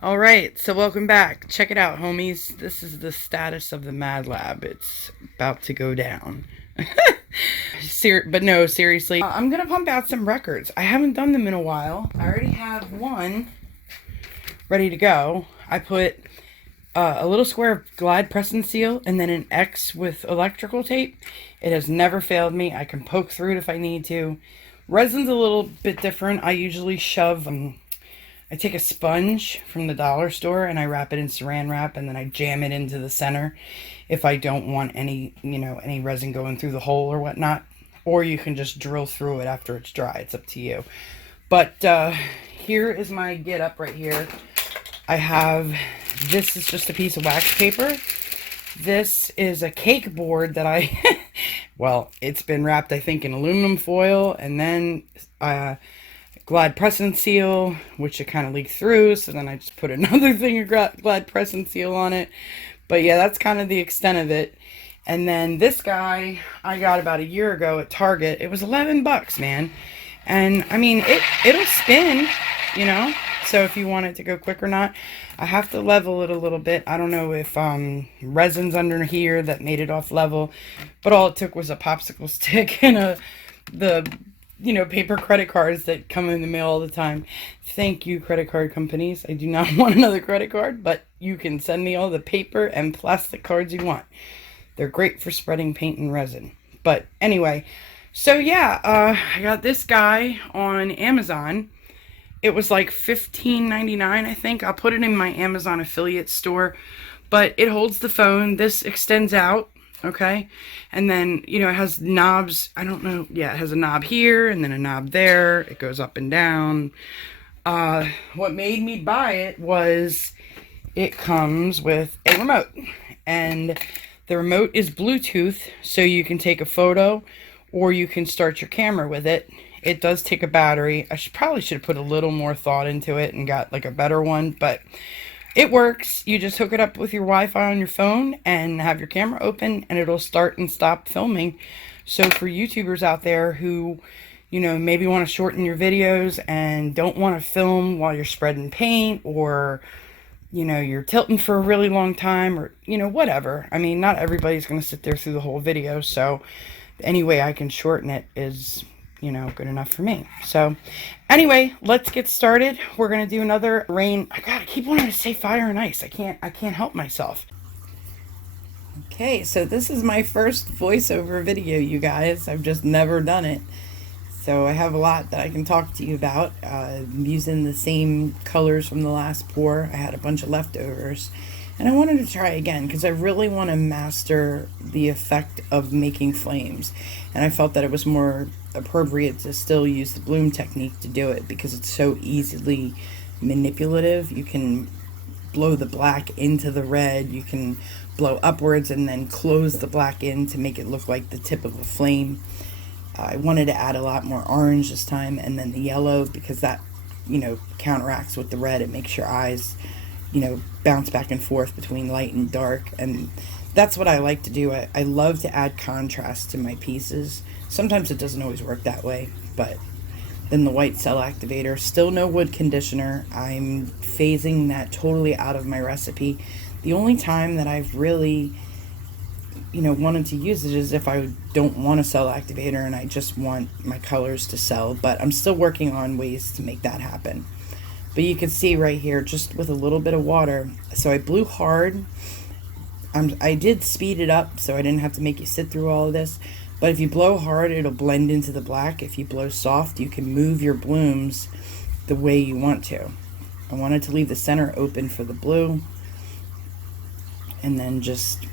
Alright, so welcome back. Check it out, homies. This is the status of the Mad Lab. It's about to go down. But no, seriously. I'm gonna pump out some records. I haven't done them in a while. I already have one ready to go. I put a little square of Glide Press and Seal and then an X with electrical tape. It has never failed me. I can poke through it if I need to. Resin's a little bit different. I usually shove... I take a sponge from the dollar store and I wrap it in saran wrap and then I jam it into the center if I don't want any, any resin going through the hole or whatnot. Or you can just drill through it after it's dry. It's up to you. But here is my get up right here. I have, this is just a piece of wax paper. This is a cake board that I, well, it's been wrapped, I think, in aluminum foil and then Glide Press and Seal, which it kind of leaked through, so then I just put another thing of Glide Press and Seal on it. But yeah, that's kind of the extent of it. And then this guy I got about a year ago at Target. It was 11 bucks, man. And I mean, it'll spin, so if you want it to go quick or not. I have to level it a little bit. I don't know if resin's under here that made it off level, but all it took was a popsicle stick and the paper credit cards that come in the mail all the time. Thank you, credit card companies. I do not want another credit card, but you can send me all the paper and plastic cards you want. They're great for spreading paint and resin. But anyway, so yeah, I got this guy on Amazon. It was like $15.99, I think. I'll put it in my Amazon affiliate store, but it holds the phone. This extends out. Okay, and then it has knobs. I don't know, yeah, it has a knob here and then a knob there. It goes up and down. What made me buy it was it comes with a remote, and the remote is Bluetooth, so you can take a photo or you can start your camera with it. It does take a battery. I probably should have put a little more thought into it and got like a better one, but it works. You just hook it up with your Wi-Fi on your phone and have your camera open and it'll start and stop filming. So for YouTubers out there who, maybe want to shorten your videos and don't want to film while you're spreading paint, or, you're tilting for a really long time, or, whatever. I mean, not everybody's going to sit there through the whole video. So any way I can shorten it is, good enough for me. So anyway, let's get started. We're going to do another rain. I keep wanting to say fire and ice. I can't help myself. Okay, so this is my first voiceover video, you guys. I've just never done it. So I have a lot that I can talk to you about. I'm using the same colors from the last pour. I had a bunch of leftovers. And I wanted to try again because I really want to master the effect of making flames. And I felt that it was more appropriate to still use the bloom technique to do it because it's so easily manipulative. You can blow the black into the red. You can blow upwards and then close the black in to make it look like the tip of a flame. I wanted to add a lot more orange this time and then the yellow because that, counteracts with the red. It makes your eyes bounce back and forth between light and dark, and that's what I like to do. I love to add contrast to my pieces. Sometimes it doesn't always work that way, but then the white cell activator, still no wood conditioner. I'm phasing that totally out of my recipe. The only time that I've really wanted to use it is if I don't want a cell activator and I just want my colors to sell, but I'm still working on ways to make that happen. But you can see right here, just with a little bit of water. So I blew hard. I did speed it up so I didn't have to make you sit through all of this. But if you blow hard, it'll blend into the black. If you blow soft, you can move your blooms the way you want to. I wanted to leave the center open for the blue. And then just,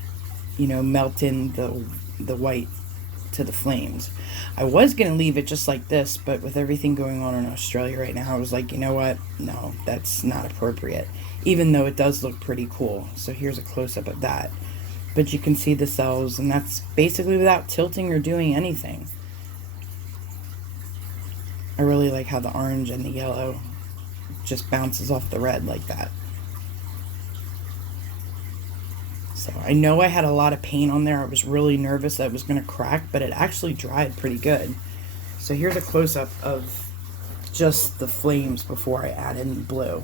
melt in the white to the flames. I was going to leave it just like this, but with everything going on in Australia right now, I was like, you know what? No, that's not appropriate, even though it does look pretty cool. So here's a close-up of that. But you can see the cells, and that's basically without tilting or doing anything. I really like how the orange and the yellow just bounces off the red like that. So I know I had a lot of paint on there. I was really nervous that it was going to crack, but it actually dried pretty good. So here's a close-up of just the flames before I add in blue.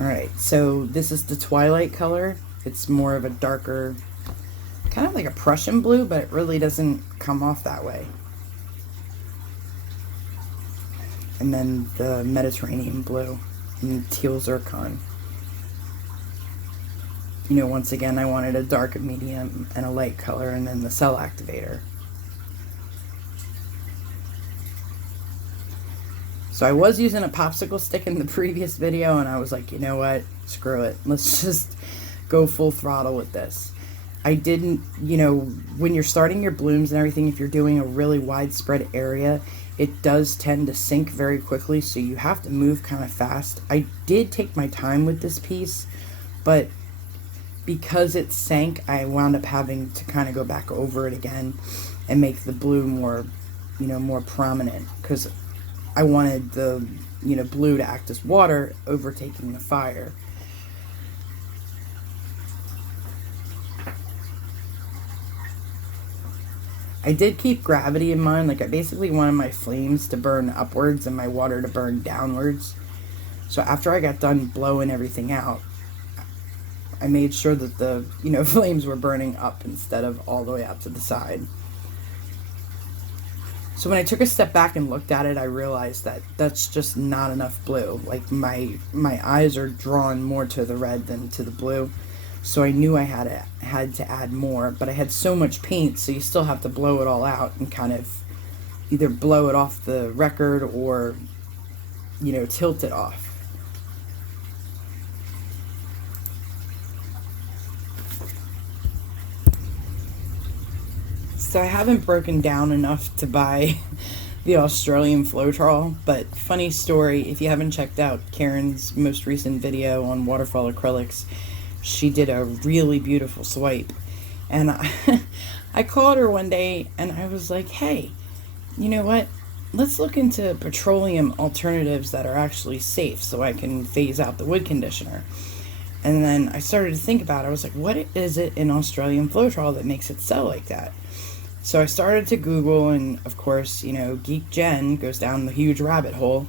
Alright, so this is the Twilight color. It's more of a darker, kind of like a Prussian blue, but it really doesn't come off that way. And then the Mediterranean blue and teal zircon. You know, once again, I wanted a dark, a medium, and a light color, and then the cell activator. So I was using a popsicle stick in the previous video, and I was like, you know what, screw it. Let's just go full throttle with this. I didn't, you know, when you're starting your blooms and everything, if you're doing a really widespread area, it does tend to sink very quickly, so you have to move kind of fast. I did take my time with this piece, but because it sank, I wound up having to kind of go back over it again and make the blue more, you know, more prominent, because I wanted the, you know, blue to act as water overtaking the fire. I did keep gravity in mind. Like, I basically wanted my flames to burn upwards and my water to burn downwards. So after I got done blowing everything out, I made sure that the, you know, flames were burning up instead of all the way out to the side. So when I took a step back and looked at it, I realized that that's just not enough blue. Like, my eyes are drawn more to the red than to the blue. So I knew I had to add more, but I had so much paint, so you still have to blow it all out and kind of either blow it off the record or, you know, tilt it off. So I haven't broken down enough to buy the Australian Floetrol, but funny story, if you haven't checked out Karen's most recent video on waterfall acrylics, she did a really beautiful swipe. And I called her one day and I was like, hey, you know what? Let's look into petroleum alternatives that are actually safe so I can phase out the wood conditioner. And then I started to think about it. I was like, what is it in Australian Floetrol that makes it sell like that? So I started to Google, and of course, you know, Geek Jen goes down the huge rabbit hole.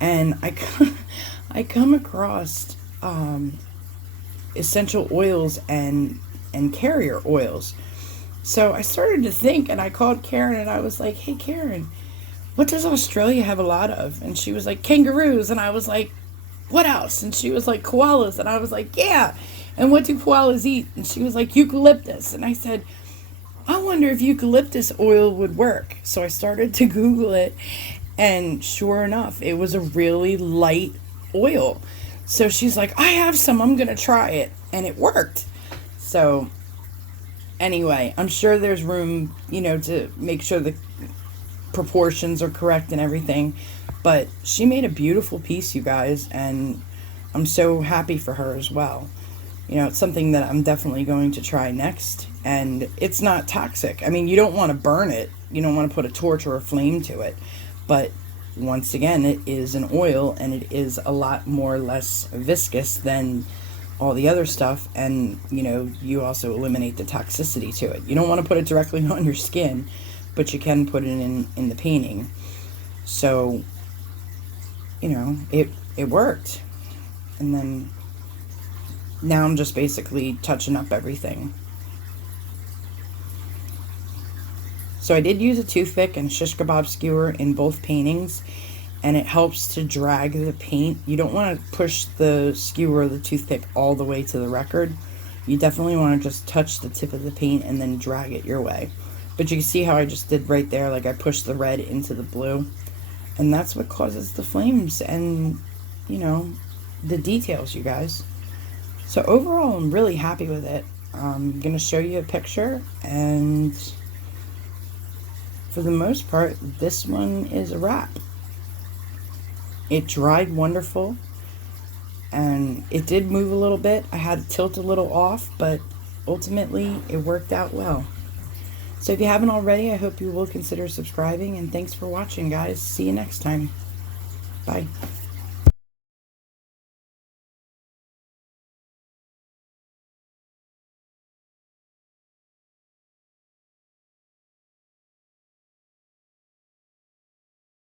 And I come across essential oils and carrier oils. So I started to think, and I called Karen and I was like, hey Karen, what does Australia have a lot of? And she was like, kangaroos. And I was like, what else? And she was like, koalas. And I was like, yeah. And what do koalas eat? And she was like, eucalyptus. And I said, I wonder if eucalyptus oil would work. So I started to Google it, and sure enough, it was a really light oil. So she's like, I have some, I'm going to try it. And it worked. So anyway, I'm sure there's room, you know, to make sure the proportions are correct and everything. But she made a beautiful piece, you guys. And I'm so happy for her as well. You know, it's something that I'm definitely going to try next. And it's not toxic. I mean, you don't want to burn it. You don't want to put a torch or a flame to it. But once again, it is an oil, and it is a lot more less viscous than all the other stuff. And, you know, you also eliminate the toxicity to it. You don't want to put it directly on your skin, but you can put it in the painting. So, you know, it worked. And then now I'm just basically touching up everything. So I did use a toothpick and shish kebab skewer in both paintings, and it helps to drag the paint. You don't want to push the skewer or the toothpick all the way to the record. You definitely want to just touch the tip of the paint and then drag it your way. But you can see how I just did right there, like I pushed the red into the blue. And that's what causes the flames and, you know, the details, you guys. So overall, I'm really happy with it. I'm going to show you a picture, and for the most part, this one is a wrap. It dried wonderful, and it did move a little bit. I had to tilt a little off, but ultimately it worked out well. So if you haven't already, I hope you will consider subscribing, and thanks for watching, guys. See you next time. Bye.